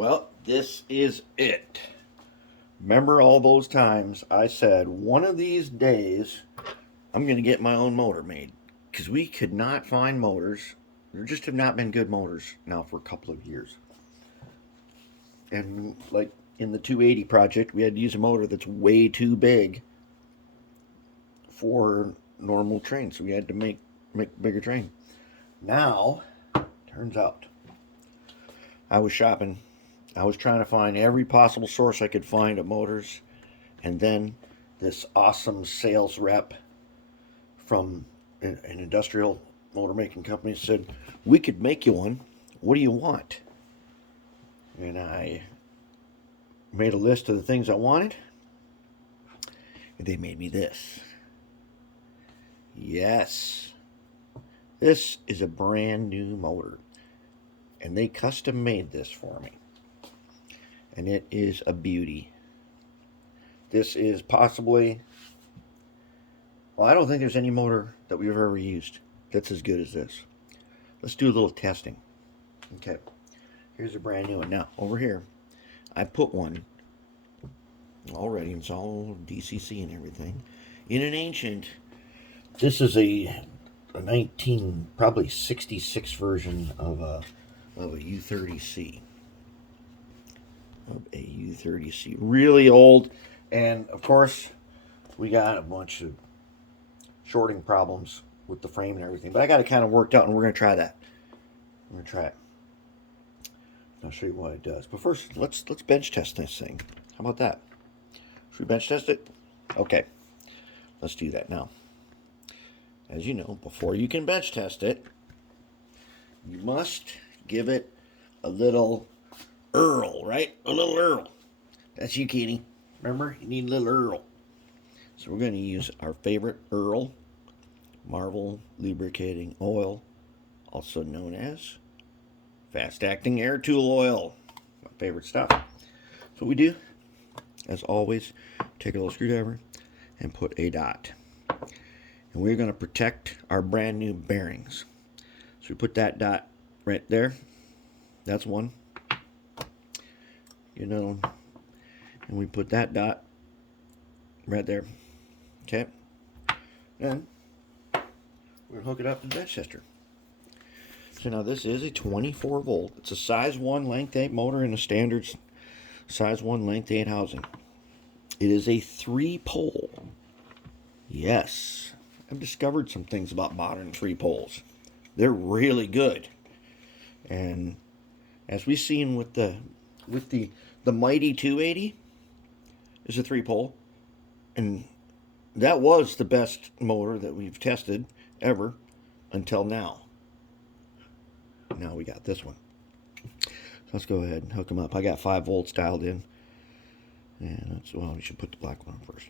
Well, this is it. Remember all those times I said one of these days I'm going to get my own motor made because we could not find motors. There just have not been good motors now for a couple of years. And like in the 280 project, we had to use a motor that's way too big for normal trains. So we had to make bigger train. Now, turns out I was shopping. I was trying to find every possible source I could find of motors, and then this awesome sales rep from an industrial motor making company said, "We could make you one. What do you want?" And I made a list of the things I wanted, and they made me this. Yes, this is a brand new motor, and they custom made this for me, and it is a beauty. This is possibly, well, I don't think there's any motor that we've ever used that's as good as this. Let's do a little testing. Okay, here's a brand new one. Now, over here, I put one already. It's all DCC and everything. In an ancient, this is a 19, probably 66 version of a U30C. Of a U30C. Really old. And, of course, we got a bunch of shorting problems with the frame and everything. But I got it kind of worked out, and we're going to try that. We're going to try it. I'll show you what it does. But first, let's bench test this thing. How about that? Should we bench test it? Okay. Let's do that now. As you know, before you can bench test it, you must give it a little Earl, right? A little Earl. That's you, Kenny. Remember? You need a little Earl. So we're going to use our favorite Earl Marvel Lubricating Oil, also known as Fast Acting Air Tool Oil. My favorite stuff. So what we do, as always, take a little screwdriver and put a dot. And we're going to protect our brand new bearings. So we put that dot right there. That's one. You know, and we put that dot right there. Okay. Then we're going to hook it up to the bench tester. So now this is a 24 volt. It's a size 1 length 8 motor in a standard size 1 length 8 housing. It is a 3-pole. Yes. I've discovered some things about modern 3-poles. They're really good. And as we've seen with the mighty 280 is a 3-pole, and that was the best motor that we've tested ever until now. Now we got this one. So let's go ahead and hook them up. I got 5 volts dialed in, and that's, well, you should put the black one on first.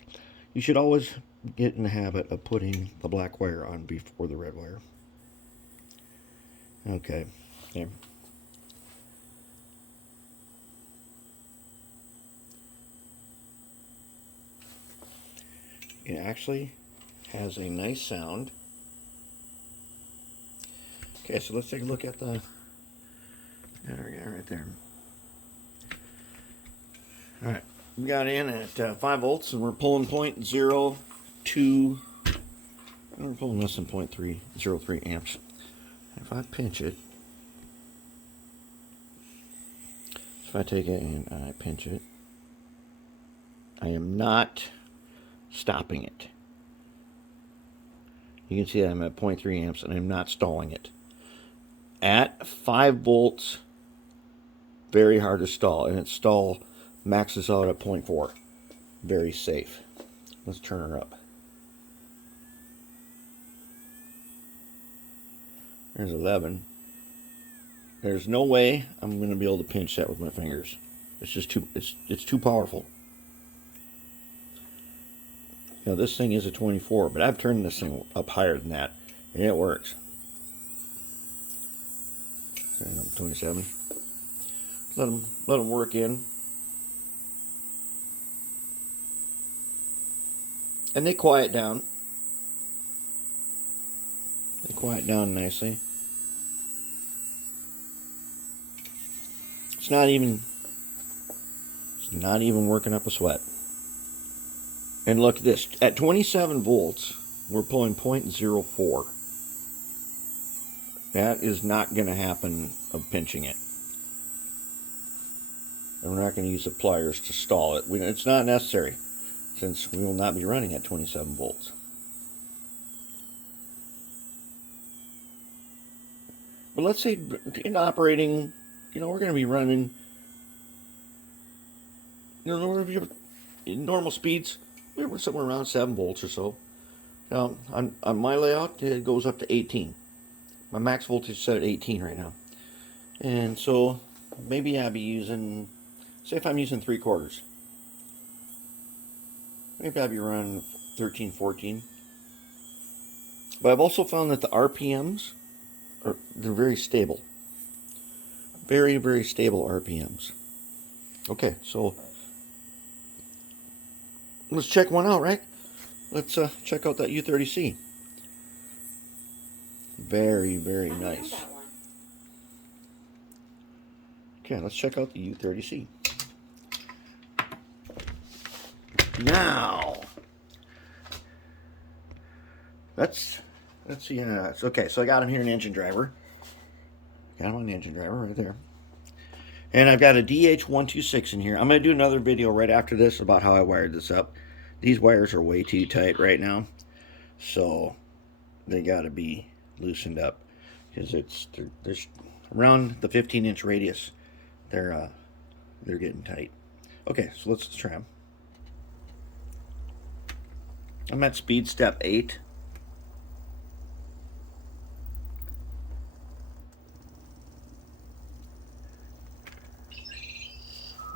You should always get in the habit of putting the black wire on before the red wire. Okay, there. It actually has a nice sound. Okay, so let's take a look at the, there we go, right there. Alright, we got in at 5 volts, and we're pulling 0.02, we're pulling less than 0.303 amps. If I pinch it, if I take it and I pinch it, I am not stopping it. You can see that I'm at 0.3 amps and I'm not stalling it. At 5 volts, very hard to stall, and its stall maxes out at 0.4. Very safe. Let's turn her up. There's 11. There's no way I'm going to be able to pinch that with my fingers. It's just too, it's too powerful. Now this thing is a 24, but I've turned this thing up higher than that, and it works. 27. Let them work in, and they quiet down. They quiet down nicely. It's not even Not even working up a sweat. And look at this. At 27 volts, we're pulling 0.04. That is not going to happen of pinching it. And we're not going to use the pliers to stall it. It's not necessary, since we will not be running at 27 volts. But let's say in operating, we're going to be running, in normal speeds, we're somewhere around 7 volts or so. Now, on my layout, it goes up to 18. My max voltage is set at 18 right now. And so, maybe I'll be using, say if I'm using 3/4. Maybe I'll be running 13, 14. But I've also found that the RPMs, they're very stable. Very, very stable RPMs. Okay, so let's check one out, right? Let's check out that U30C. Very, very nice. Okay, let's check out the U30C. Now, let's see. Okay, so I got him here in Engine Driver. Got him on the Engine Driver right there. And I've got a DH126 in here. I'm going to do another video right after this about how I wired this up. These wires are way too tight right now, so they got to be loosened up, because there's around the 15-inch radius. They're getting tight. Okay, so let's try them. I'm at speed step 8.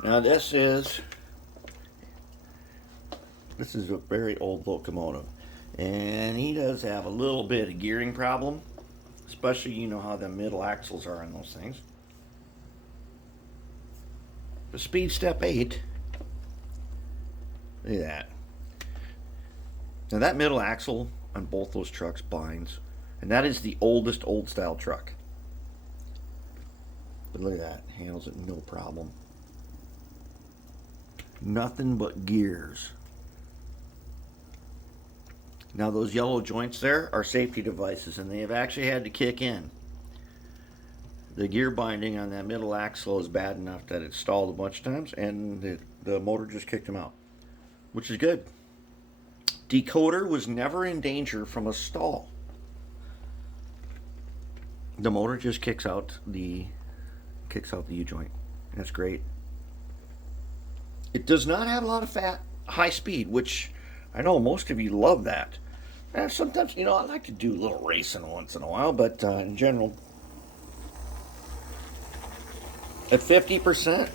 Now this is a very old locomotive, and he does have a little bit of gearing problem, especially how the middle axles are on those things. The speed step 8, look at that. Now that middle axle on both those trucks binds, and that is the oldest old style truck. But look at that, handles it no problem. Nothing but gears. Now those yellow joints there are safety devices, and they have actually had to kick in. The gear binding on that middle axle is bad enough that it stalled a bunch of times, and the motor just kicked them out, which is good. Decoder was never in danger from a stall. The motor just kicks out the U-joint. That's great. It does not have a lot of high speed, which I know most of you love that. And sometimes, I like to do a little racing once in a while, but in general, at 50%,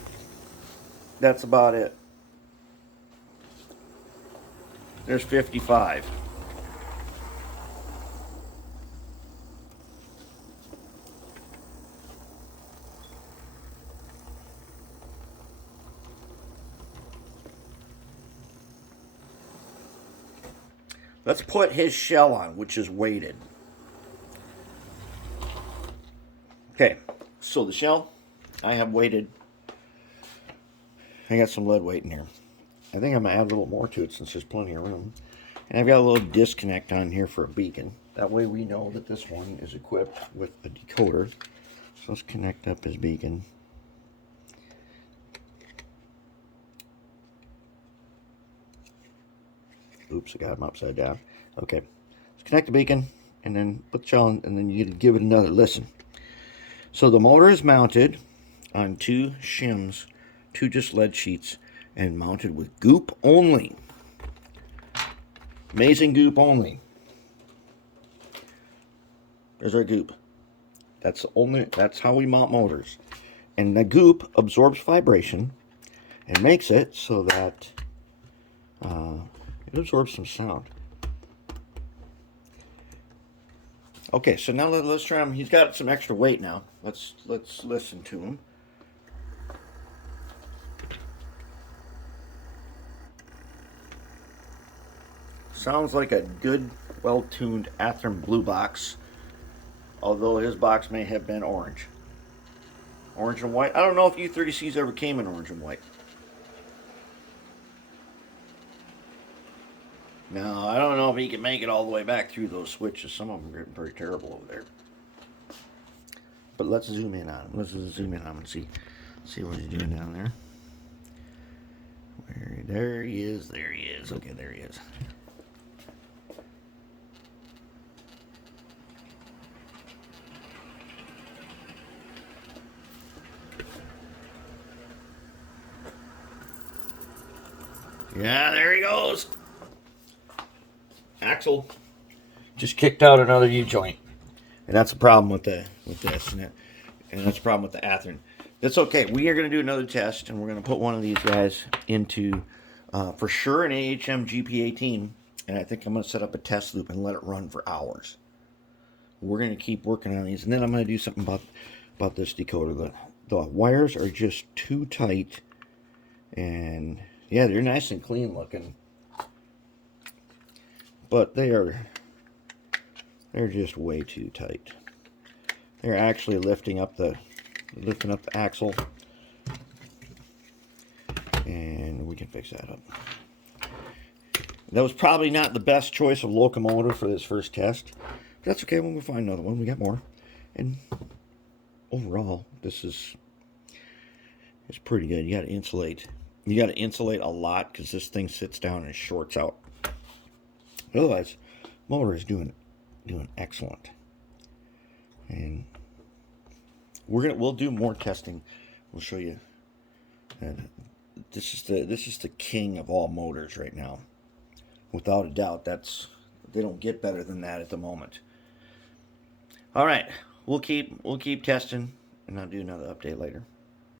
that's about it. There's 55. Let's put his shell on, which is weighted. Okay, so the shell I have weighted. I got some lead weight in here. I think I'm going to add a little more to it since there's plenty of room. And I've got a little disconnect on here for a beacon. That way we know that this one is equipped with a decoder. So let's connect up his beacon. Oops, I got him upside down. Okay, let's connect the beacon and then put the shell on, and then you can give it another listen. So the motor is mounted on 2 shims, 2 just lead sheets, and mounted with goop only. Amazing goop only. There's our goop. That's how we mount motors. And the goop absorbs vibration and makes it so that it absorbs some sound. Okay, so now let's try him. He's got some extra weight now. Let's listen to him. Sounds like a good, well-tuned Athearn Blue box, although his box may have been orange. Orange and white. I don't know if U30Cs ever came in orange and white. Now, I don't know if he can make it all the way back through those switches. Some of them are getting pretty terrible over there. But let's zoom in on him. Let's zoom in on him and see what he's doing down there. There he is. There he is. Okay, there he is. Yeah, there he goes. Axle just kicked out another U-joint, and that's the problem with this, and that's the problem with the Athearn. That's okay. We are going to do another test, and we're going to put one of these guys into, for sure, an AHM GP18, and I think I'm going to set up a test loop and let it run for hours. We're going to keep working on these, and then I'm going to do something about this decoder. The wires are just too tight, and yeah, they're nice and clean looking, but they're just way too tight. They're actually lifting up the axle, and we can fix that up. That was probably not the best choice of locomotive for this first test, but that's okay. We'll find another one. We got more, and overall, it's pretty good. You got to insulate. You got to insulate a lot because this thing sits down and shorts out. Otherwise, motor is doing excellent, and we'll do more testing. We'll show you. This is the king of all motors right now, without a doubt. They don't get better than that at the moment. All right, we'll keep testing, and I'll do another update later.